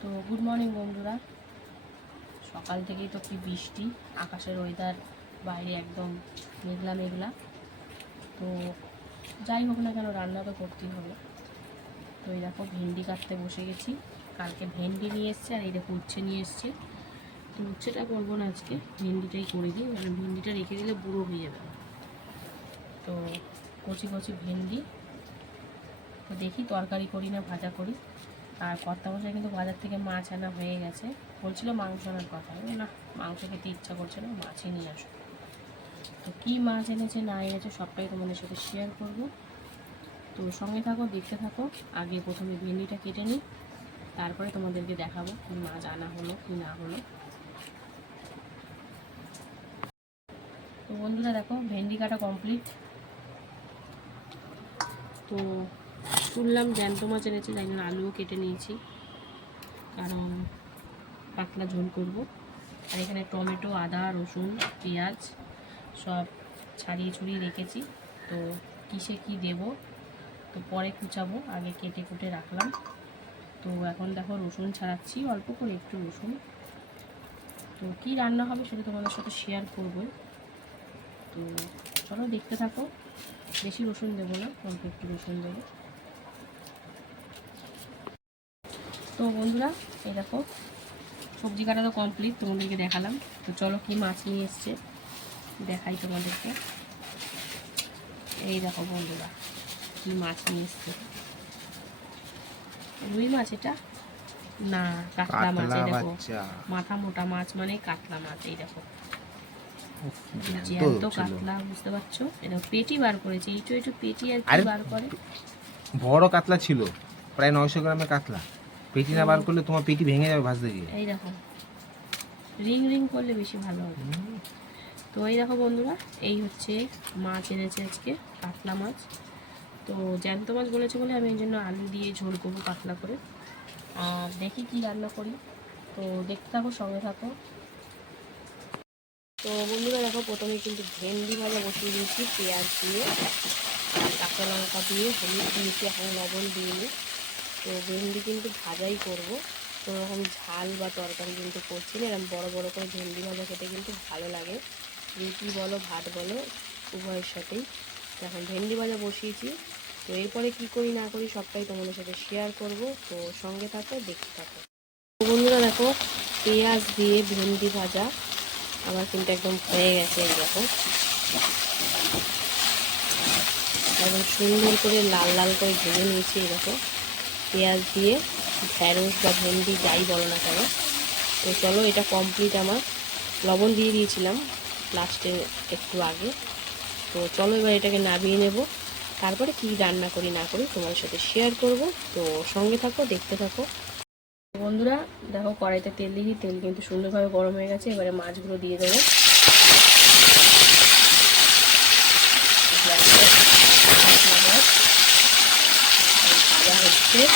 তো good morning বন্ধুরা। সকাল থেকেই তো কি বৃষ্টি, আকাশের ওয়েদার বাইরে একদম মেঘলা মেঘলা। তো যাই হোক না কেন, রান্না তো করতেই হবে। তো এই দেখো, ভেন্ডি কাটতে বসে গেছি। কালকে ভেন্ডি নিয়ে এসছে, আর এই দেখো উচ্ছে নিয়ে এসছে। তো উচ্ছেটা করব না আজকে, ভেন্ডিটাই করে দিই। মানে ভেন্ডিটা রেখে দিলে বুড়ো হয়ে যাবে। তো কচি কচি ভেন্ডি। তো দেখি তরকারি করি না, ভাজা করি। আর কর্তা মশাই কিন্তু বাজার থেকে মাছ আনা হয়ে গেছে। বলছিল মাংস আনার কথা। না, মাংস খেতে ইচ্ছা করছে না, মাছই নিয়ে আসো। তো কী মাছ এনেছে না এনেছে সবটাই তোমাদের সাথে শেয়ার করব। তো সঙ্গে থাকো, দেখতে থাকো। আগে প্রথমে ভেন্ডিটা কেটে নিই। তারপরে তোমাদেরকে দেখাবো কি মাছ আনা হলো, কি না হলো। তো বন্ধুরা দেখো, ভেন্ডি কাটা কমপ্লিট তো শুনলাম জ্যান্ত মাছ এনেছে তাই জন্য আলুও কেটে নিয়েছি। কারণ পাতলা ঝোল করব। আর এখানে টমেটো, আদা, রসুন, পেঁয়াজ সব ছাড়িয়ে ছড়িয়ে রেখেছি। তো কিসে কি দেব? তো পরে কুচাবো, আগে কেটে কুটে রাখলাম। তো এখন দেখো রসুন ছাড়াচ্ছি, অল্প করে একটু রসুন। তো কি রান্না হবে সেটা তোমাদের সাথে শেয়ার করব। তো চলো দেখতে থাকো। বেশি রসুন দেবো না, অল্প একটু রসুন দেবো। তো বন্ধুরা এই দেখো সবজি কাটা তো কমপ্লিট তোমাদেরকে দেখালাম। তো চলো কি মাছ নিয়ে এসছে দেখাই তোমাদেরকে। এই দেখো বন্ধুরা কি মাছ নিয়ে এসছে। রুই মাছ এটা? না কাতলা মাছ এই দেখো। মাথা মোটা মাছ মানে কাতলা মাছ এই দেখো। জ্যান্ত কাতলা বুঝতে পারছ? এটা পেটি বার করেছে এইটু একটু পেটি আর কি বার করে? বড় কাতলা ছিল প্রায় নয়শো গ্রামের কাতলা। পেটি না বার করলে তোমার পেটি ভেঙে যাবে ভাজতে গিয়ে এই দেখো রিং রিং করলে বেশি ভালো হবে। তো এই দেখো বন্ধুরা, এই হচ্ছে মাছ এনেছে আজকে, কাতলা মাছ। তো জ্যান্ত মাছ বলেছে বলে আমি এই জন্য আলু দিয়ে ঝোল করব পাতলা করে। আর দেখি কি রান্না করি। তো দেখতে থাকো, সঙ্গে থাকো। তো বন্ধুরা, দেখো, প্রথমে কিন্তু ভেন্ডি ভাজা বসিয়ে দিয়েছি, পেঁয়াজ দিয়ে, কাঁচা লঙ্কা দিয়ে, হলুদ দিয়েছি এখন লবণ দিইনি তো ভেন্ডি কিন্তু ভাজাই করব। কোনো রকম ঝাল বা তরকারি কিন্তু করছি না। এরকম বড় বড় করে ভেন্ডি ভাজা খেতে কিন্তু ভালো লাগে। রুটি বলো, ভাত বলো, উভয়ের সাথেই। এখন ভেন্ডি ভাজা বসিয়েছি। তো এরপরে কি করি না করি সবটাই তোমাদের সাথে শেয়ার করব। তো সঙ্গে থাকো, দেখতে থাকো। বন্ধুরা দেখো, পেঁয়াজ দিয়ে ভেন্ডি ভাজা আমার কিন্তু একদম হয়ে গেছে দেখো। একদম সুন্দর করে লাল লাল করে ভেজে নিয়েছি দেখো। পেঁয়াজ দিয়ে, ঢ্যাঁড়স বা ভেন্ডি যাই বলো না কেন। তো চলো, এটা কমপ্লিট আমার। লবণ দিয়ে দিয়েছিলাম লাস্টে একটু আগে। তো চলো, এবার এটাকে নামিয়ে নেব। তারপরে কি রান্না করি, না করি তোমার সাথে শেয়ার করব। তো সঙ্গে থাকো, দেখতে থাকো। বন্ধুরা, দেখো কড়াইতে তেল দিয়েছি। তেল কিন্তু সুন্দরভাবে গরম হয়ে গেছে। এবারে মাছগুলো দিয়ে দেবো গ্যাসে কাতলা মাছ ভাজা হচ্ছে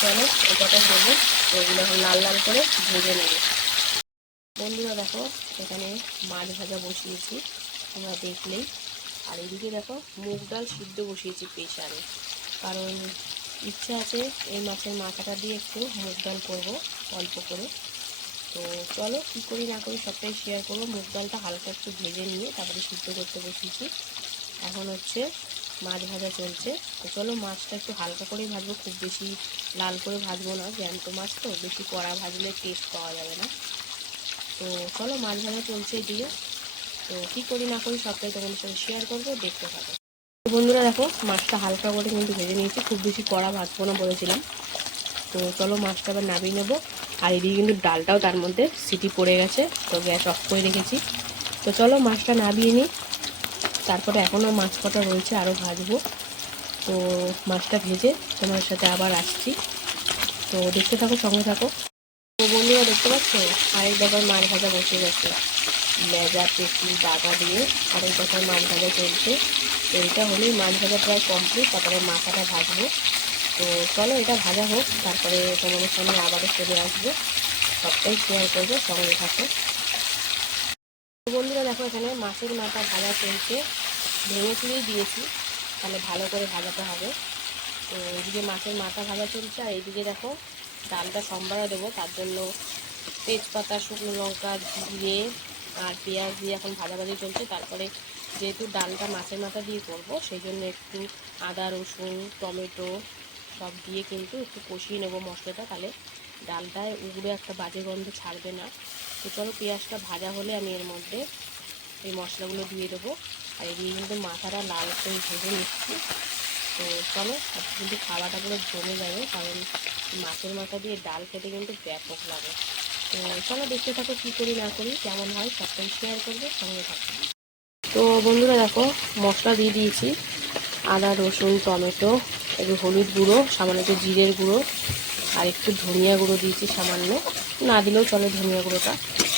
চলো, এটাতে দেবো তো এগুলো লাল লাল করে ভেজে নেবে। বন্ধুরা দেখো, এখানে মাছ ভাজা বসিয়েছি, তোমরা দেখলেই। আর এদিকে দেখো, মুগ ডাল সিদ্ধ বসিয়েছি প্রেশারে কারণ ইচ্ছা আছে এই মাছের মাথাটা দিয়ে একটু মুগ ডাল করব, অল্প করে। তো চলো কী করি না করি সবটাই শেয়ার করব। মুগ ডালটা হালকা একটু ভেজে নিয়ে তারপরে সিদ্ধ করতে বসিয়েছি এখন হচ্ছে মাছ ভাজা চলছে। তো চলো মাছটা একটু হালকা করেই ভাজবো। খুব বেশি লাল করে ভাজবো না, জ্যান্ত মাছ তো, বেশি কড়া ভাজলে টেস্ট পাওয়া যাবে না। তো চলো মাছ ভাজা চলছে এদিকে। তো কী করি না করি সবটাই তোমাদের সাথে শেয়ার করব, দেখতে তো বন্ধুরা দেখো, মাছটা হালকা করে কিন্তু ভেজে নিয়েছি। খুব বেশি কড়া ভাজবো না বলেছিলাম। তো চলো মাছটা আবার নামিয়ে নেব। আর এদিকে কিন্তু ডালটাও তার মধ্যে সিটি পড়ে গেছে, তো গ্যাস অফ করে রেখেছি। তো চলো মাছটা নামিয়ে নিই। তারপরে এখনও মাছ কটা রয়েছে, আরও ভাজবো। তো মাছটা ভেজে তোমার সাথে আবার আসছি। তো দেখতে থাকো, সঙ্গে থাকো। তো বন্ধুরা, দেখতে পাচ্ছ? আরেক দফার মাছ ভাজা বসে গেছে। লেজা পেটি দাগা দিয়ে আরেক দফার মাছ ভাজা চলছে। তো এটা হলেই মাছ ভাজা প্রায় কমপ্লিট তারপরে মাথাটা ভাজবো। তো চলো এটা ভাজা হোক, তারপরে তোমাদের সামনে আবারও চলে আসব। সবটাই শেয়ার করব, সঙ্গে থাকো। বন্ধুরা দেখো, এখানে মাছের মাথা ভাজা চলছে। ভেঙে চুড়েই দিয়েছি, তাহলে ভালো করে ভাজাতে হবে। তো এইদিকে মাছের মাথা ভাজা চলছে, আর এইদিকে দেখো, ডালটা সম্বারা দেবো, তার জন্য তেজপাতা, শুকনো লঙ্কা, জিরে আর পেঁয়াজ দিয়ে এখন ভাজাভাজি চলছে। তারপরে যেহেতু ডালটা মাছের মাথা দিয়ে করব, সেই জন্য একটু আদা, রসুন, টমেটো সব দিয়ে কিন্তু একটু কষিয়ে নেব মশলাটা, তাহলে ডালটায় উগড়ে একটা বাজে গন্ধ ছাড়বে না। তো চলো পেঁয়াজটা ভাজা হলে আমি এর মধ্যে এই মশলাগুলো দিয়ে দেবো। আর এদিকে কিন্তু মাথাটা লাল করে ভেজে নিচ্ছি। তো চলো কিন্তু খাওয়াটা পুরো জমে যাবে, কারণ মাছের মাথা দিয়ে ডাল খেতে কিন্তু ব্যাপক লাগে। তো চলো দেখতে থাকো কী করি না করি, কেমন হয় সবটাই শেয়ার করবে, সঙ্গে থাকো। তো বন্ধুরা দেখো, মশলা দিয়ে দিয়েছি। আদা, রসুন, টমেটো একটু হলুদ গুঁড়ো, সামান্য একটু জিরের গুঁড়ো আর একটু ধনিয়া গুঁড়ো দিয়েছি সামান্য। না দিলেও চলে ধনিয়া গুঁড়োটা।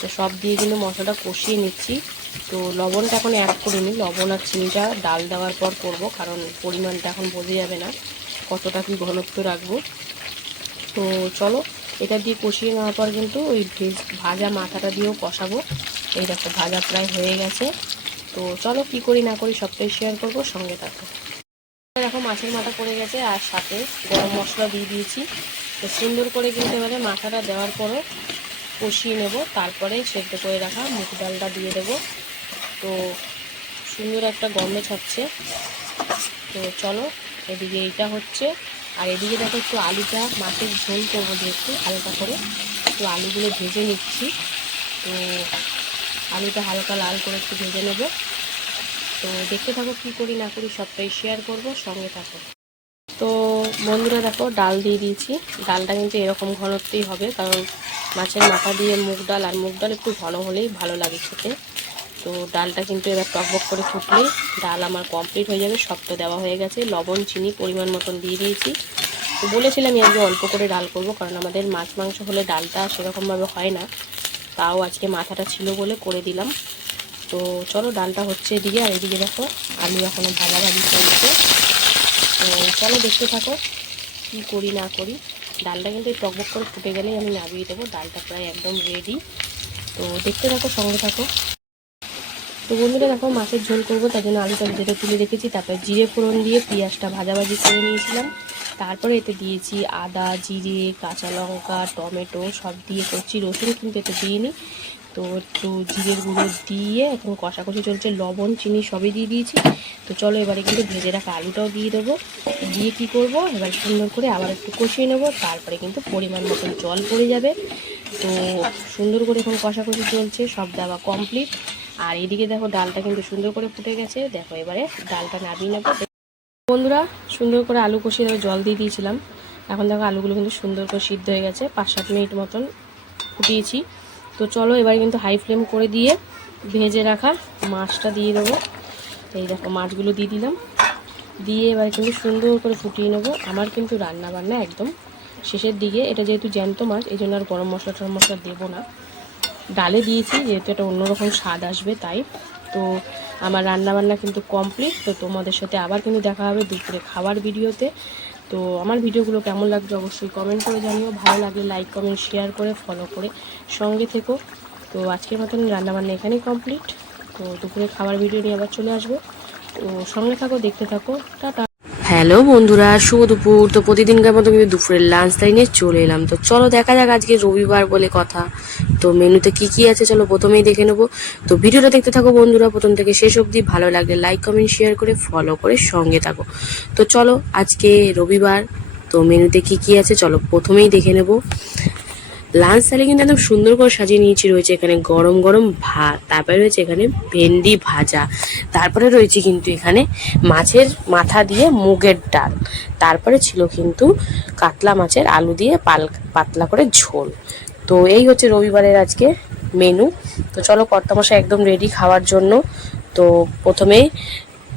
তো সব দিয়ে কিন্তু মশলাটা কষিয়ে নিচ্ছি। তো লবণটা এখন অ্যাড করিনি। লবণ আর চিনিটা ডাল দেওয়ার পর করব, কারণ পরিমাণটা এখন বোঝা যাবে না কতটা কি ঘনত্ব রাখব। তো চলো, এটা দিয়ে কষিয়ে নেওয়ার পর কিন্তু ওই ভেজ ভাজা মাথাটা দিয়েও কষাবো। এই দেখো, ভাজা প্রায় হয়ে গেছে। তো চলো কি করি না করি সবটাই শেয়ার করব, সঙ্গে থাকো। দেখো মাছের মাথা পড়ে গেছে আর সাথে গরম মশলা দিয়ে দিয়েছি। তো সুন্দর করে কিন্তু এবারে মাথাটা দেওয়ার পরও কষিয়ে নেব। তারপরে সেদ্ধ করে রাখা মুগ ডালটা দিয়ে দেবো। তো সুন্দর একটা গন্ধ ছাড়ছে। তো চলো, এদিকে এইটা হচ্ছে। আর এদিকে দেখো একটু আলুটা, মাছের ঝোল করব যেহেতু, হালকা করে। একটু আলুগুলো ভেজে নিচ্ছি। তো আলুটা হালকা লাল করে একটু ভেজে নেব। তো দেখতে থাকো কী করি না করি সবটাই শেয়ার করব, সঙ্গে থাকো। তো বন্ধুরা দেখো, ডাল দিয়ে দিয়েছি। ডালটা কিন্তু এরকম ঘনত্বই হবে, কারণ মাছের মাথা দিয়ে মুগ ডাল আর মুগ ডাল একটু ঘন হলেই ভালো লাগে খেতে। তো ডালটা কিন্তু এবার টকবক করে ফুটলেই ডাল আমার কমপ্লিট হয়ে যাবে তো দেওয়া হয়ে গেছে। লবণ, চিনি পরিমাণ মতন দিয়ে দিয়েছি। তো বলেছিলাম আমি আজকে অল্প করে ডাল করব, কারণ আমাদের মাছ মাংস হলে ডালটা সেরকমভাবে হয় না। তাও আজকে মাথাটা ছিল বলে করে দিলাম। তো চলো, ডালটা হচ্ছে এদিকে আর এদিকে দেখো, আলু এখনও ভাজাভাজি চলছে। তো চলো, দেখতে থাকো কী করি, না করি। ডালটা কিন্তু টকবক করে ফুটে গেলেই আমি নামিয়ে দেবো। ডালটা প্রায় একদম রেডি তো দেখতে থাকো, সঙ্গে থাকো। তো বন্ধুরা, দেখো, মাছের ঝোল করব, তার জন্য আলুটা ভেজে তুলে রেখেছি। তারপরে জিরে ফোড়ন দিয়ে পেঁয়াজটা ভাজাভাজি করে নিয়েছিলাম। তারপরে এতে দিয়েছি আদা, জিরে, কাঁচা লঙ্কা, টমেটো সব দিয়ে করছি। রসুন কিন্তু এতে দিইনি। তো একটু জিরের গুঁড়ো দিয়ে এখন কষাকষি চলছে, লবণ, চিনি সবই দিয়ে দিয়েছি। তো চলো এবারে কিন্তু ভেজে রাখা আলুটাও দিয়ে দেবো। দিয়ে কি করব? এবার সুন্দর করে আবার একটু কষিয়ে নেব, তারপরে কিন্তু পরিমাণ মতন জল পড়ে যাবে। তো সুন্দর করে এখন কষাকষি চলছে, সব দেওয়া কমপ্লিট আর এদিকে দেখো ডালটা কিন্তু সুন্দর করে ফুটে গেছে। দেখো এবারে ডালটা নামিয়ে নেব। বন্ধুরা, সুন্দর করে আলু কষিয়ে দেবো জল দিয়ে দিয়েছিলাম। এখন দেখো আলুগুলো কিন্তু সুন্দর করে সিদ্ধ হয়ে গেছে, পাঁচ সাত মিনিট মতন ফুটিয়েছি। তো চলো এবার কিন্তু হাই ফ্লেম করে দিয়ে ভেজে রাখা মাছটা দিয়ে দেবো। এই দেখো, মাছগুলো দিয়ে দিলাম। দিয়ে এবার কিন্তু সুন্দর করে ফুটিয়ে নেব। আমার কিন্তু রান্না বান্না একদম শেষের দিকে। এটা যেহেতু জ্যান্ত মাছ, এই জন্য আর গরম মশলা টরম মশলা দেবো না। ডালে দিয়েছি, যেহেতু এটা অন্যরকম স্বাদ আসবে তাই। তো আমার রান্নাবান্না কিন্তু কমপ্লিট তো তোমাদের সাথে আবার কিন্তু দেখা হবে দুপুরে খাবার ভিডিওতে। তো আমার ভিডিওগুলো কেমন লাগছে অবশ্যই কমেন্ট করে জানিও। ভালো লাগলে লাইক কমেন্ট শেয়ার করে ফলো করে সঙ্গে থেকো। তো আজকের মতন রান্নাবান্না এখানেই কমপ্লিট তো দুপুরে খাবার ভিডিও নিয়ে আবার চলে আসব। তো সঙ্গে থাকো, দেখতে থাকো। টাটা। হ্যালো বন্ধুরা, শুভ দুপুর। তো প্রতিদিনকার মতো কিন্তু দুপুরের লাঞ্চ লাইনে চলে এলাম। তো চলো দেখা যাক আজকে রবিবার বলে কথা। তো মেনুতে কি কি আছে চলো প্রথমেই দেখে নেব। তো ভিডিওটা দেখতে থাকো বন্ধুরা, প্রথম থেকে শেষ অবধি। ভালো লাগলে লাইক কমেন্ট শেয়ার করে ফলো করে সঙ্গে থাকো। তো চলো আজকে রবিবার। তো মেনুতে কি কি আছে চলো প্রথমেই দেখে নেব। লাঞ্চ থালি কিন্তু একদম সুন্দর করে সাজিয়ে নিয়েছি, রয়েছে এখানে গরম গরম ভাত তারপরে রয়েছে এখানে ভেন্ডি ভাজা, তারপরে রয়েছে কিন্তু এখানে মাছের মাথা দিয়ে মুগের ডাল, তারপরে ছিল কিন্তু কাতলা মাছের আলু দিয়ে পাল, পাতলা করে ঝোল। তো এই হচ্ছে রবিবারের আজকে মেনু তো চলো কর্তামশাই একদম রেডি খাওয়ার জন্য। তো প্রথমে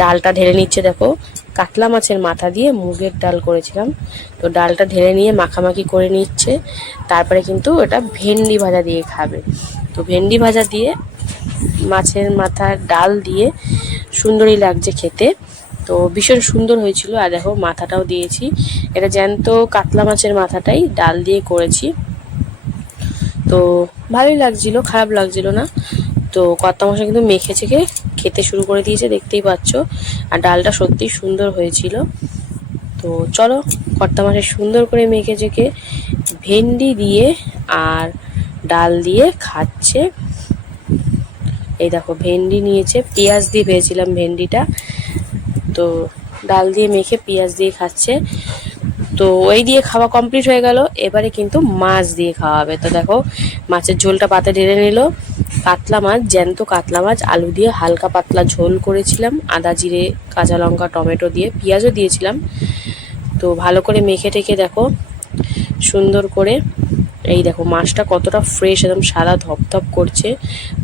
ডালটা ঢেলে নিচ্ছে দেখো। কাতলা মাছের মাথা দিয়ে মুগের ডাল করেছিলাম। তো ডালটা ঢেলে নিয়ে মাখামাখি করে নিচ্ছে। তারপরে কিন্তু এটা ভেন্ডি ভাজা দিয়ে খাবে। তো ভেন্ডি ভাজা দিয়ে মাছের মাথার ডাল দিয়ে সুন্দরই লাগছে খেতে। তো ভীষণ সুন্দর হয়েছিল। আর দেখো, মাথাটাও দিয়েছি। এটা জ্যান্ত কাতলা মাছের মাথাটাই ডাল দিয়ে করেছি। তো ভালোই লাগছিল, খারাপ লাগছিল না। তো কর্তা মশা কিন্তু মেখে চেখে খেতে শুরু করে দিয়েছে, দেখতেই পাচ্ছ। আর ডালটা সত্যি সুন্দর হয়েছিল। তো চলো, কর্তা মাসে সুন্দর করে মেখে চেখে ভেন্ডি দিয়ে আর ডাল দিয়ে খাচ্ছে। এই দেখো, ভেন্ডি নিয়েছে, পেঁয়াজ দিয়ে ভেজেছিলাম ভেন্ডিটা। তো ডাল দিয়ে মেখে পেঁয়াজ দিয়ে খাচ্ছে। তো ওই দিয়ে খাওয়া কমপ্লিট হয়ে গেল। এবারে কিন্তু মাছ দিয়ে খাওয়াবে তো দেখো, মাছের ঝোলটা পাতে ঢেলে নিল। কাতলা মাছ, জ্যান্ত কাতলা মাছ, আলু দিয়ে হালকা পাতলা ঝোল করেছিলাম। আদা জিরে, কাঁচা লঙ্কা, টমেটো দিয়ে পেঁয়াজও দিয়েছিলাম। তো ভালো করে মেখে টেখে দেখো, সুন্দর করে। এই দেখো, মাছটা কতটা ফ্রেশ একদম সাদা ধপধপ করছে।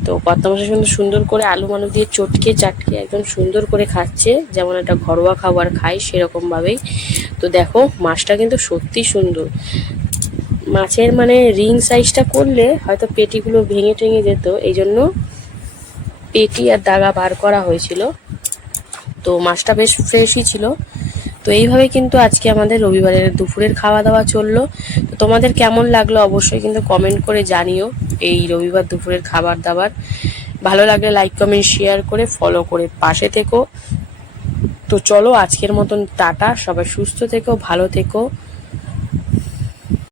তো কত মাসে সুন্দর সুন্দর করে আলু মানু দিয়ে চটকে চাটকে একদম সুন্দর করে খাচ্ছে, যেমন একটা ঘরোয়া খাবার খাই সেরকমভাবেই। তো দেখো, মাছটা কিন্তু সত্যি সুন্দর। মাছের মানে রিং সাইজটা করলে হয়তো পেটিগুলো ভেঙে টেঙে যেত এই জন্য পেটি আর দাগা বার করা হয়েছিল। তো মাছটা বেশ ফ্রেশই ছিল। তো এইভাবে কিন্তু আজকে আমাদের রবিবারের দুপুরের খাওয়া দাওয়া চলল। তো তোমাদের কেমন লাগল অবশ্যই কিন্তু কমেন্ট করে জানিও এই রবিবার দুপুরের খাবার দাবার ভালো লাগলে লাইক কমেন্ট শেয়ার করে ফলো করে পাশে থেকো। তো চলো আজকের মতন টাটা, সবাই সুস্থ থেকো, ভালো থেকো।